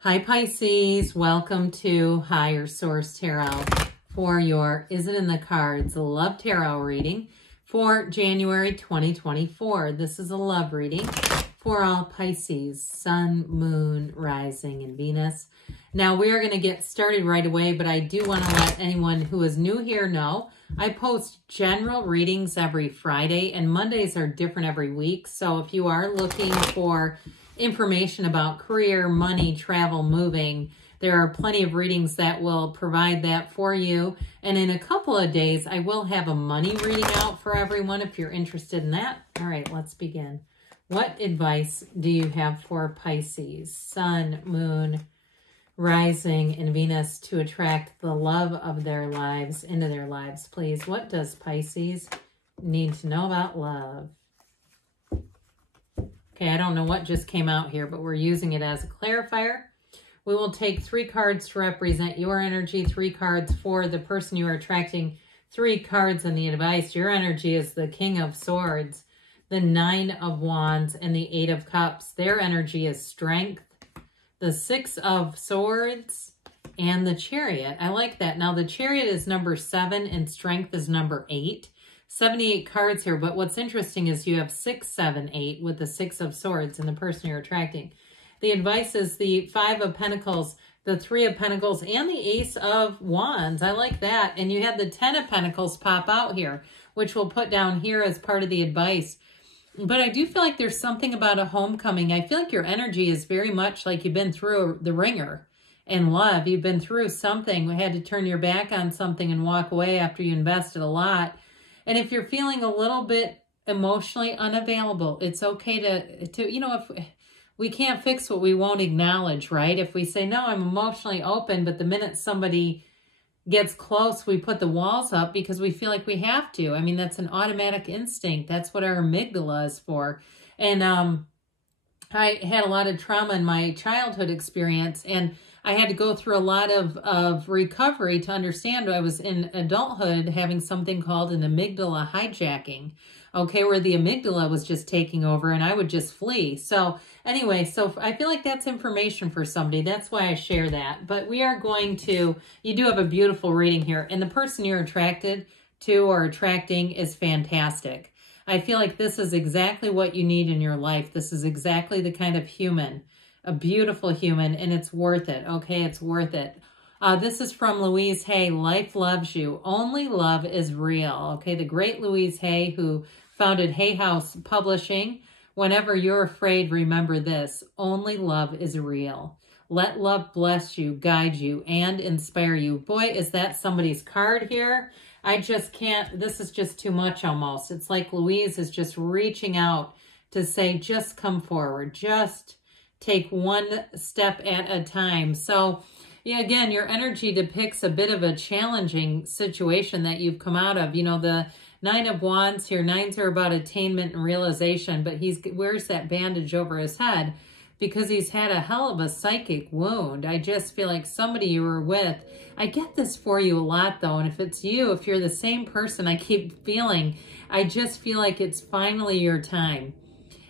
Hi Pisces, welcome to Higher Source Tarot for your Is It in the Cards Love Tarot reading for January 2024. This is a love reading for all Pisces, Sun, Moon, Rising, and Venus. Now we are going to get started right away, but I do want to let anyone who is new here know I post general readings every Friday, and Mondays are different every week. So if you are looking for information about career, money, travel, moving, there are plenty of readings that will provide that for you. And in a couple of days, I will have a money reading out for everyone if you're interested in that. All right, let's begin. What advice do you have for Pisces, Sun, Moon, Rising, and Venus to attract the love of their lives into their lives, please? What does Pisces need to know about love? Okay, I don't know what just came out here, but we're using it as a clarifier. We will take 3 cards to represent your energy, 3 cards for the person you are attracting, 3 cards in the advice. Your energy is the King of Swords, the 9 of Wands, and the 8 of Cups. Their energy is strength, the 6 of Swords, and the Chariot. I like that. Now, the Chariot is number 7 and strength is number 8. 78 cards here, but what's interesting is you have 6, 7, 8 with the 6 of Swords and the person you're attracting. The advice is the 5 of Pentacles, the 3 of Pentacles, and the Ace of Wands. I like that. And you have the 10 of Pentacles pop out here, which we'll put down here as part of the advice. But I do feel like there's something about a homecoming. I feel like your energy is very much like you've been through the ringer in love. You've been through something. We had to turn your back on something and walk away after you invested a lot. And if you're feeling a little bit emotionally unavailable, it's okay to you know, if we can't fix what we won't acknowledge, right? If we say, no, I'm emotionally open, but the minute somebody gets close, we put the walls up because we feel like we have to. I mean, that's an automatic instinct. That's what our amygdala is for. And I had a lot of trauma in my childhood experience, and I had to go through a lot of recovery to understand I was in adulthood having something called an amygdala hijacking, okay, where the amygdala was just taking over and I would just flee. So anyway, so I feel like that's information for somebody. That's why I share that. But we are going to, you do have a beautiful reading here, and the person you're attracted to or attracting is fantastic. I feel like this is exactly what you need in your life. This is exactly the kind of human, a beautiful human, and it's worth it, okay? It's worth it. This is from Louise Hay, Life Loves You. Only love is real, okay? The great Louise Hay, who founded Hay House Publishing. Whenever you're afraid, remember this: only love is real. Let love bless you, guide you, and inspire you. Boy, is that somebody's card here. I just can't, this is just too much almost. It's like Louise is just reaching out to say, just come forward. Just take one step at a time. So, yeah, again, your energy depicts a bit of a challenging situation that you've come out of. You know, the 9 of Wands here, 9s are about attainment and realization, but he wears that bandage over his head because he's had a hell of a psychic wound. I just feel like somebody you were with, I get this for you a lot though, and if it's you, if you're the same person, I keep feeling, I just feel like it's finally your time.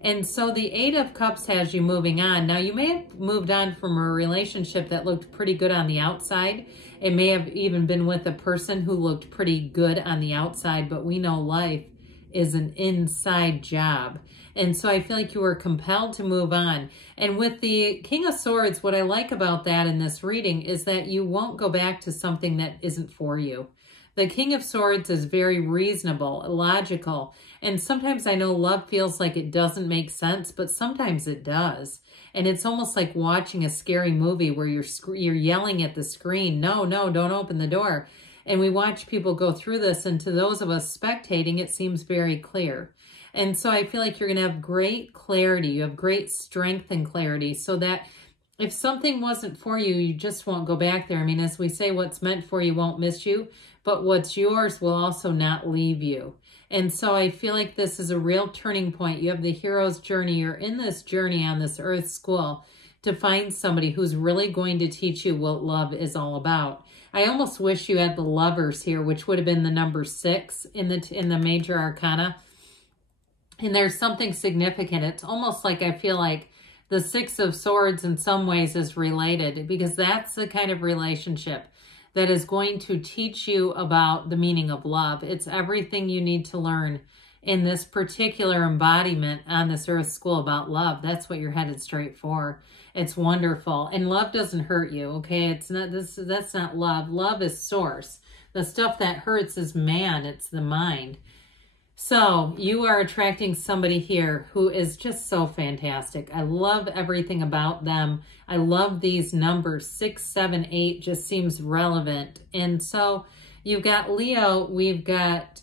And so the 8 of Cups has you moving on. Now, you may have moved on from a relationship that looked pretty good on the outside. It may have even been with a person who looked pretty good on the outside, but we know life is an inside job. And so I feel like you were compelled to move on. And with the King of Swords, what I like about that in this reading is that you won't go back to something that isn't for you. The King of Swords is very reasonable, logical, and sometimes I know love feels like it doesn't make sense, but sometimes it does. And it's almost like watching a scary movie where you're yelling at the screen, no, no, don't open the door. And we watch people go through this, and to those of us spectating, it seems very clear. And so I feel like you're going to have great clarity. You have great strength and clarity, so that if something wasn't for you, you just won't go back there. I mean, as we say, what's meant for you won't miss you, but what's yours will also not leave you. And so I feel like this is a real turning point. You have the hero's journey. You're in this journey on this earth school to find somebody who's really going to teach you what love is all about. I almost wish you had the Lovers here, which would have been the number 6 in the major arcana. And there's something significant. It's almost like I feel like the Six of Swords in some ways is related, because that's the kind of relationship that is going to teach you about the meaning of love. It's everything you need to learn in this particular embodiment on this Earth School about love. That's what you're headed straight for. It's wonderful. And love doesn't hurt you, okay? It's not that's not love. Love is source. The stuff that hurts is man. It's the mind. So you are attracting somebody here who is just so fantastic. I love everything about them. I love these numbers. 6, 7, 8 just seems relevant. And so you've got Leo, we've got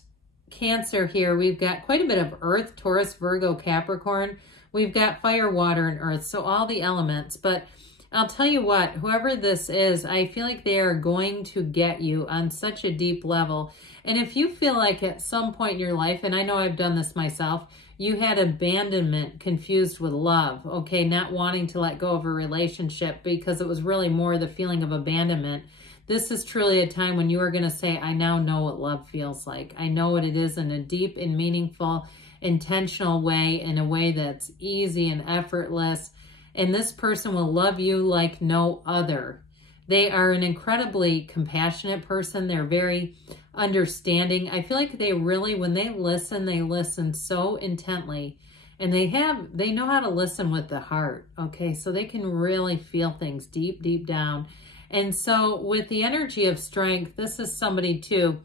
Cancer here. We've got quite a bit of Earth, Taurus, Virgo, Capricorn. We've got fire, water, and earth. So all the elements. But I'll tell you what, whoever this is, I feel like they are going to get you on such a deep level. And if you feel like at some point in your life, and I know I've done this myself, you had abandonment confused with love, okay? Not wanting to let go of a relationship because it was really more the feeling of abandonment. This is truly a time when you are going to say, I now know what love feels like. I know what it is in a deep and meaningful, intentional way, in a way that's easy and effortless. And this person will love you like no other. They are an incredibly compassionate person. They're very understanding. I feel like they really, when they listen so intently. And they know how to listen with the heart, okay? So they can really feel things deep, deep down. And so with the energy of strength, this is somebody too.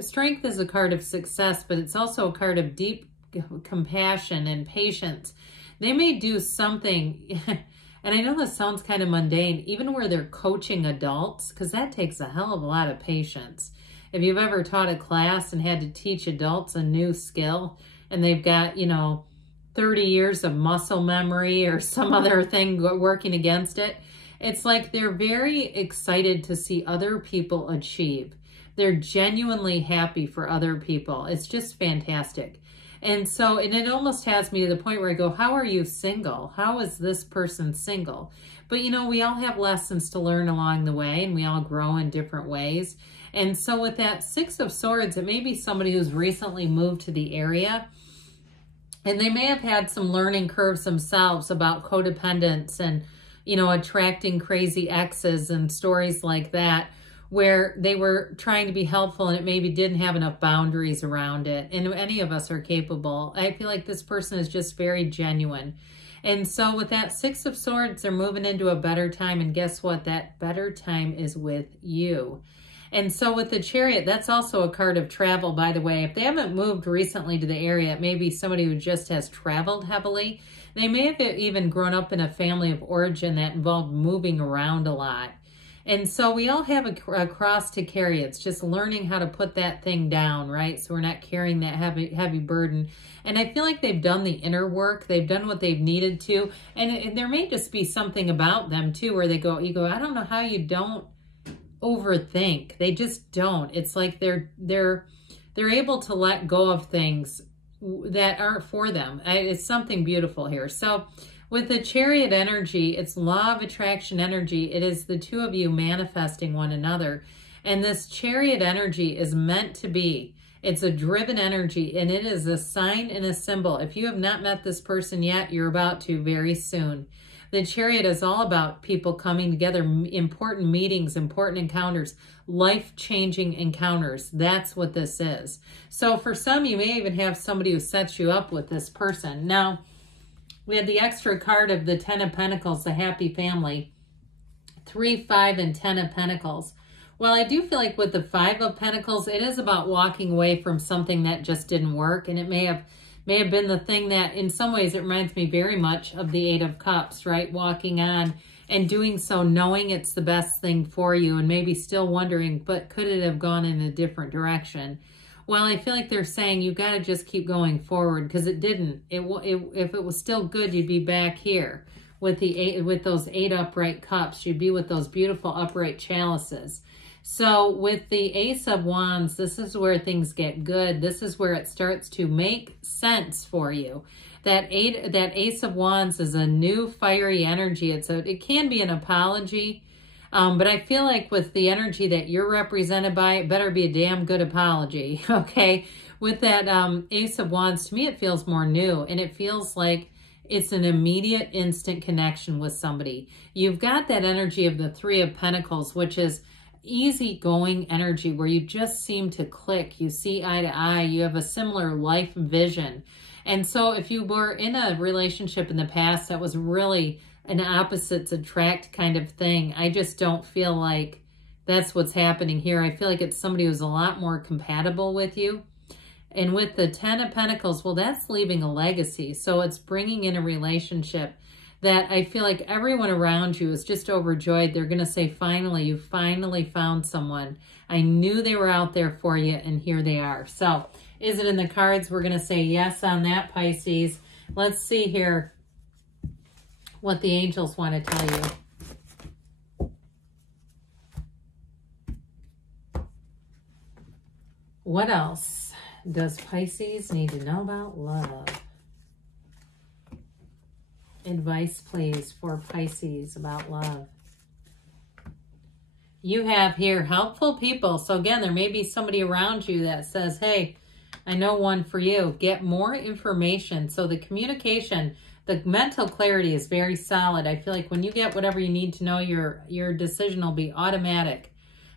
Strength is a card of success, but it's also a card of deep compassion and patience. They may do something, and I know this sounds kind of mundane, even where they're coaching adults, because that takes a hell of a lot of patience. If you've ever taught a class and had to teach adults a new skill, and they've got, 30 years of muscle memory or some other thing working against it, it's like they're very excited to see other people achieve. They're genuinely happy for other people. It's just fantastic. And so, and it almost has me to the point where I go, how are you single? How is this person single? But we all have lessons to learn along the way, and we all grow in different ways. And so with that Six of Swords, it may be somebody who's recently moved to the area, and they may have had some learning curves themselves about codependence and, attracting crazy exes and stories like that, where they were trying to be helpful and it maybe didn't have enough boundaries around it. And any of us are capable. I feel like this person is just very genuine. And so with that Six of Swords, they're moving into a better time. And guess what? That better time is with you. And so with the Chariot, that's also a card of travel, by the way. If they haven't moved recently to the area, it may be somebody who just has traveled heavily. They may have even grown up in a family of origin that involved moving around a lot. And so we all have a cross to carry. It's just learning how to put that thing down, right? So we're not carrying that heavy burden. And I feel like they've done the inner work. They've done what they've needed to. And there may just be something about them too, where you go, I don't know how you don't overthink. They just don't. It's like they're able to let go of things that aren't for them. It's something beautiful here. So with the Chariot energy, it's law of attraction energy. It is the two of you manifesting one another. And this Chariot energy is meant to be. It's a driven energy, and it is a sign and a symbol. If you have not met this person yet, you're about to very soon. The Chariot is all about people coming together, important meetings, important encounters, life-changing encounters. That's what this is. So for some, you may even have somebody who sets you up with this person. Now, we had the extra card of the Ten of Pentacles, the happy family. 3, 5, and 10 of Pentacles. Well, I do feel like with the 5 of Pentacles, it is about walking away from something that just didn't work. And it may have been the thing that, in some ways, it reminds me very much of the 8 of Cups, right? Walking on and doing so, knowing it's the best thing for you, and maybe still wondering, but could it have gone in a different direction? Well, I feel like they're saying you got to just keep going forward, because it didn't. If it was still good, you'd be back here with those 8 upright cups. You'd be with those beautiful upright chalices. So with the Ace of Wands, this is where things get good. This is where it starts to make sense for you. That Ace of Wands is a new fiery energy. It can be an apology, but I feel like with the energy that you're represented by, it better be a damn good apology, okay? With that Ace of Wands, to me, it feels more new, and it feels like It's an immediate, instant connection with somebody. You've got that energy of the Three of Pentacles, which is easygoing energy where you just seem to click. You see eye to eye. You have a similar life vision. And so if you were in a relationship in the past that was really an opposites attract kind of thing, I just don't feel like that's what's happening here. I feel like it's somebody who's a lot more compatible with you. And with the Ten of Pentacles, well, that's leaving a legacy. So it's bringing in a relationship that I feel like everyone around you is just overjoyed. They're going to say, finally, you finally found someone. I knew they were out there for you, and here they are. So is it in the cards? We're going to say yes on that, Pisces. Let's see here what the angels want to tell you. What else does Pisces need to know about love? Advice, please, for Pisces about love. You have here helpful people. So again, there may be somebody around you that says, hey, I know one for you. Get more information. So the communication, the mental clarity is very solid. I feel like when you get whatever you need to know, your decision will be automatic.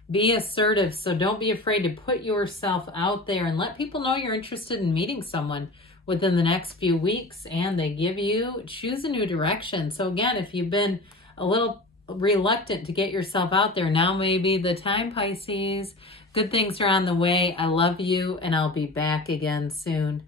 Be assertive. So don't be afraid to put yourself out there and let people know you're interested in meeting someone within the next few weeks, and they give you choose a new direction. So again, if you've been a little reluctant to get yourself out there, now may be the time, Pisces. Good things are on the way. I love you, and I'll be back again soon.